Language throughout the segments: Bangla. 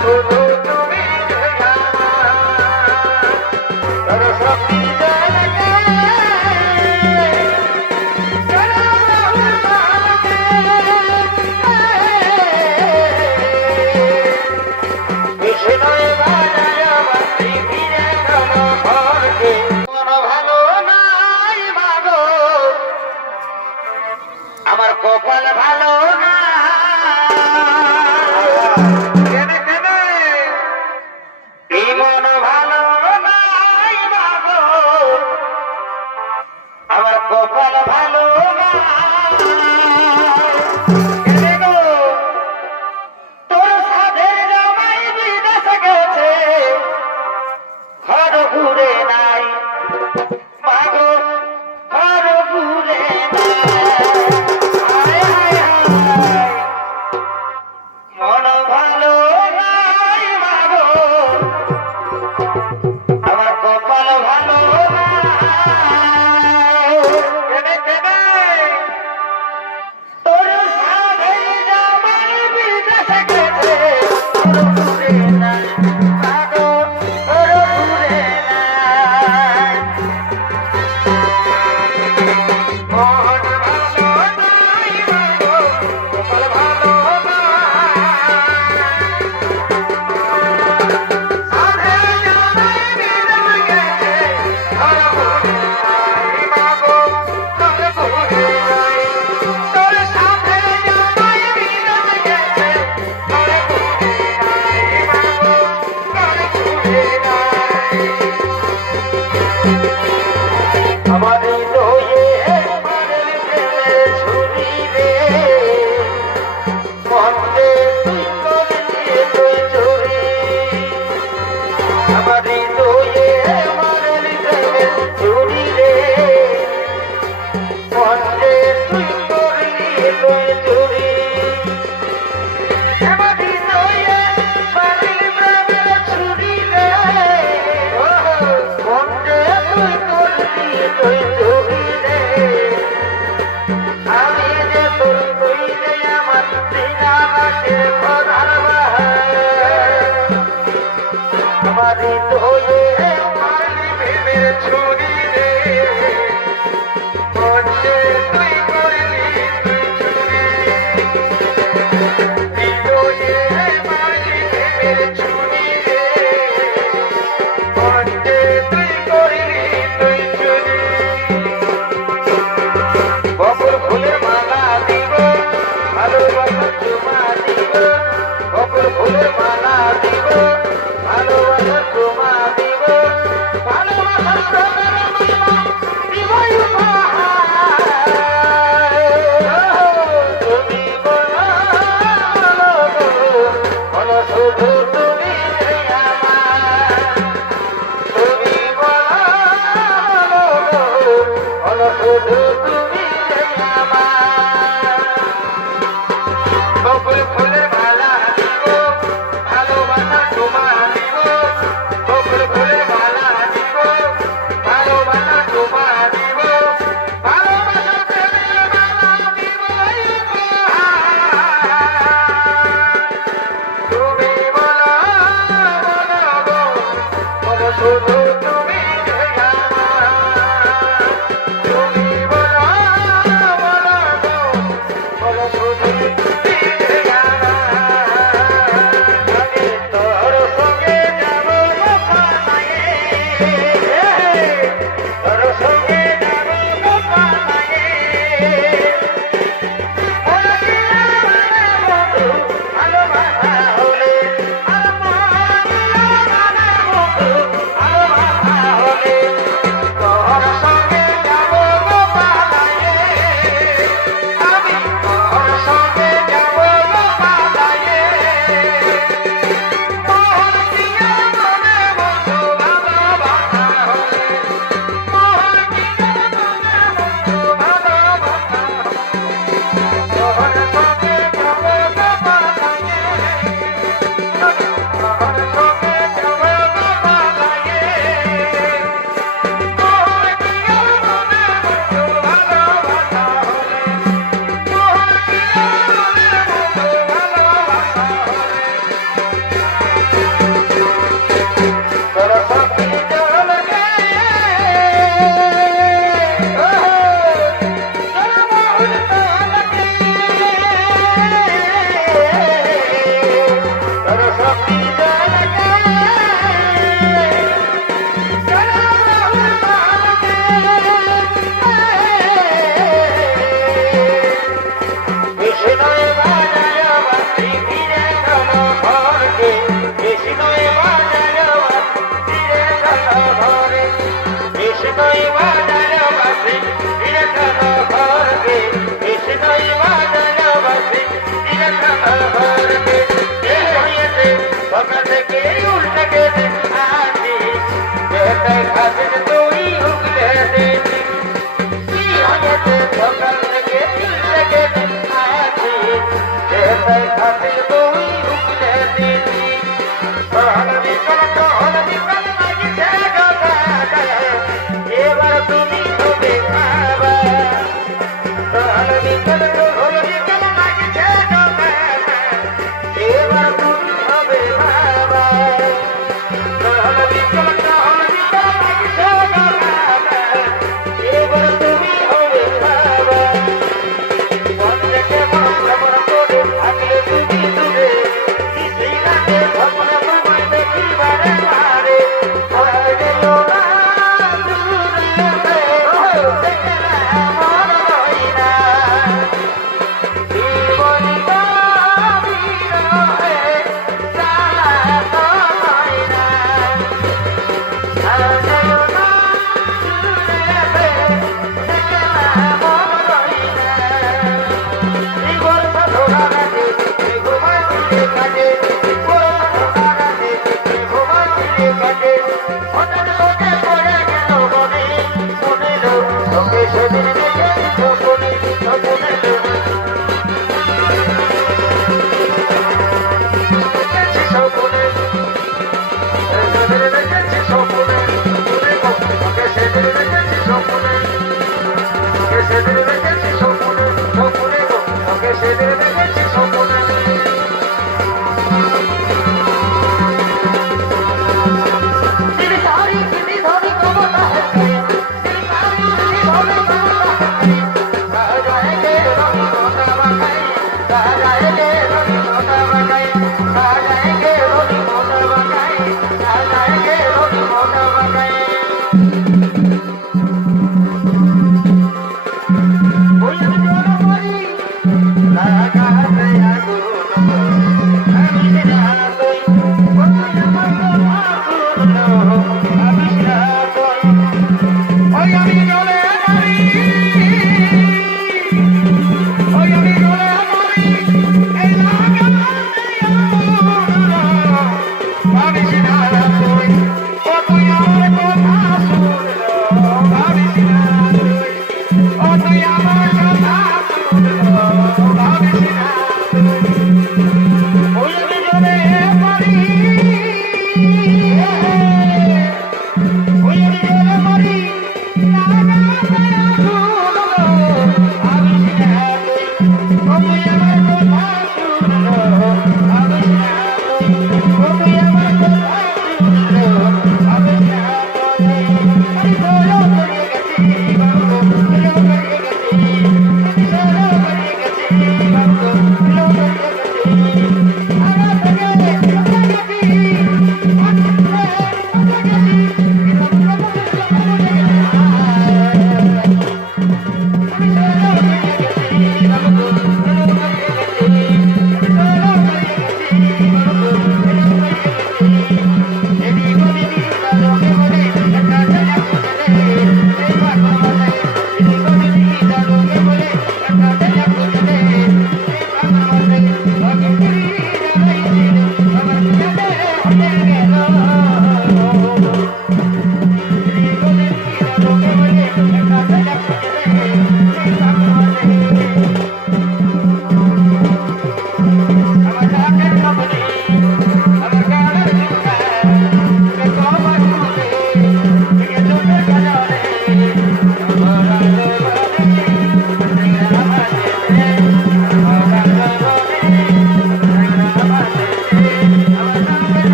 শুধু তুমি আমার শক্তি জনকে আমার কপাল ভালো না কেন কেন এই মন ভালো নাই বাবু আমার কপাল ভালো না কেন গো তোর সাধের জামাই বিদেশে গেছে ঘর ঘুরে নাই বাবু ঘর ঘুরে মন ভালো নাই বাবু আমার কপাল ভালো না কেনে কেনে তোর সাধের জামাই বিদেশে গেছে ঘর ঘুরে নাই বাবু ঘর ঘুরে নাই মন ভালো নাই বাবু কপাল ভালো আমাদের দোয়ে মারের ফেলে ছুরি রে মন্দে তুই করলি তুই চুরি আমাদের দোয়ে মারের ফেলে ছুরি রে মন্দে তুই করলি তুই চুরি আমাদের দোয়ে মারের ফেলে ছুরি রে মন্দে তুই করলি তুই চুরি রে আমি যে তোর কইলে আমার দিনাকে খোদার আমারি তোয়ে মারি ভেবে ছুরি রে মনে তুই করলি তুই চুরি তোয়ে মারি ভেবে ছুরি রে মনে তুই করলি তুই চুরি বকুল ফুলের মালা দিব ভালোবাসার চুমা দিব বকুল ফুলের মালা দিব ভালোবাসার চুমা দিব ভালোবাসার প্রেমের মালা দিব তুমি বলো শুধু তুমি আমার তুমি বলো শুধু তুমি বকুল ফুলের মালা দিব ভালোবাসার চুমা দিব বকুল ফুলের মালা দিব ভালোবাসার চুমা দিব ভালোবাসার প্রেমের মালা দিব তুমি বলো শুধু তুমি আমার তুমি বলো ভরতে কি হয়েছে সকাল থেকে উল্টে গেছে আছি যেতে খাতির তুই উগলে দিয়েছি কি হয়েছে সকাল থেকে উল্টে গেছে আছি যেতে খাতির তুই উগলে দিয়েছি হলদি কল লাগিছে কথা এবার তুমি হবে খাবা হলদি কল লাগিছে কথা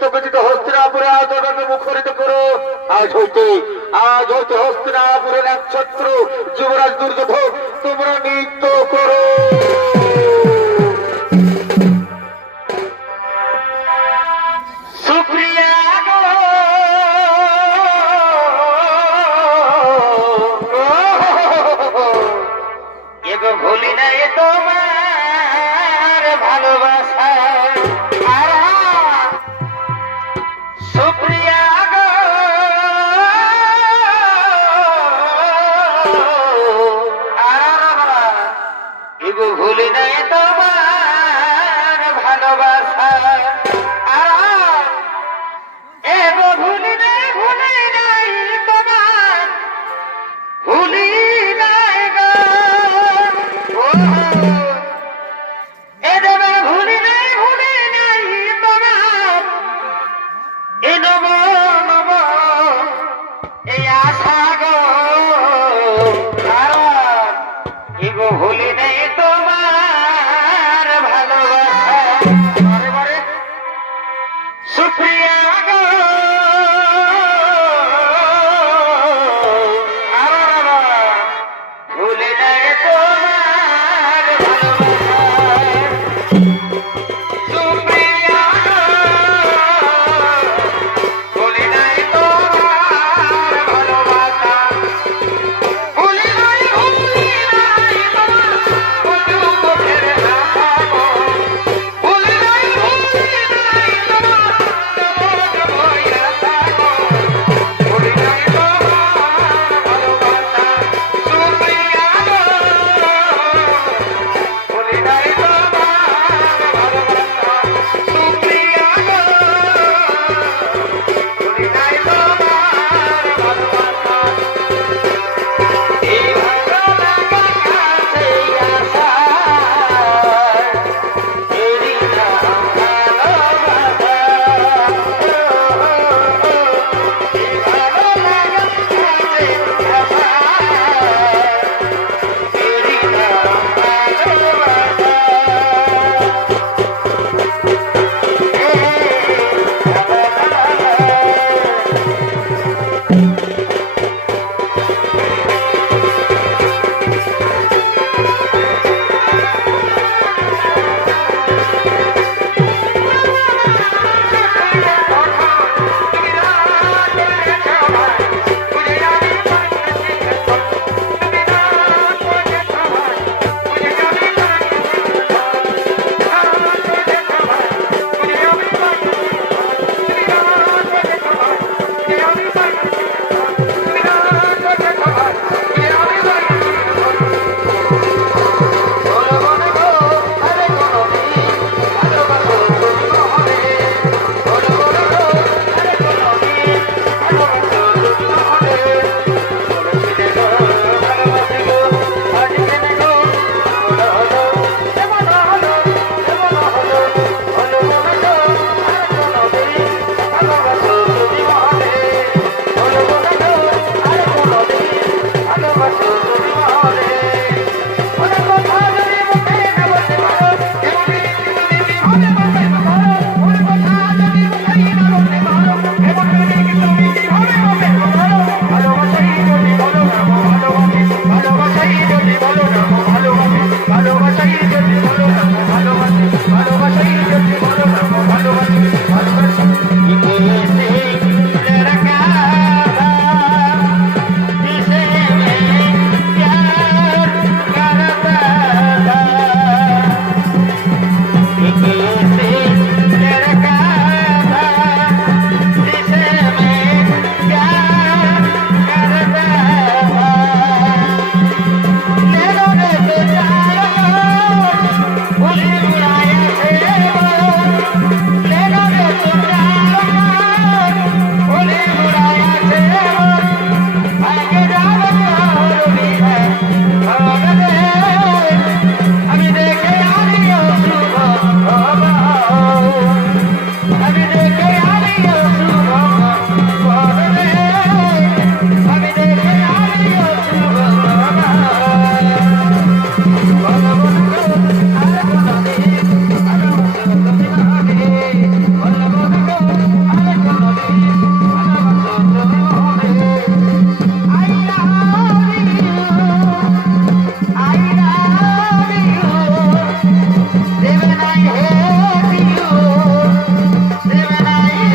তোকে যদি হস্তিনাপুরে আদরকে মুখরিত করো, আজ হইতে হস্তিনাপুরের একছত্র যুবরাজ দুর্যোধন তোমরা নৃত্য করো। সুপ্রিয়া গো, এগো ভুলি নাই তোমার ভালোবাসা। সুপ্রিয়া গো, এগো ভুলি নাই তোমার ভালোবাসা। এগো ভুলি নাই তোমার, ভুলি নাই গো। এ দেবে ভুলি নাই তোমার, এ নব নব এই আশা গো। এগো ভুলি নাই তোমার ভালোবাসা। সুপ্রিয়া গো, ভুলি নাই তোমার ভালোবাসা। সুপ্রিয়া গো, ভুলি নাই তোমার ভালোবাসা। ভুলি নাই তোমার বন্ধু মুখের কথা গো। ভুলি নাই তোমার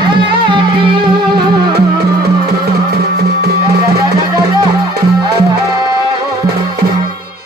ছেড়েছি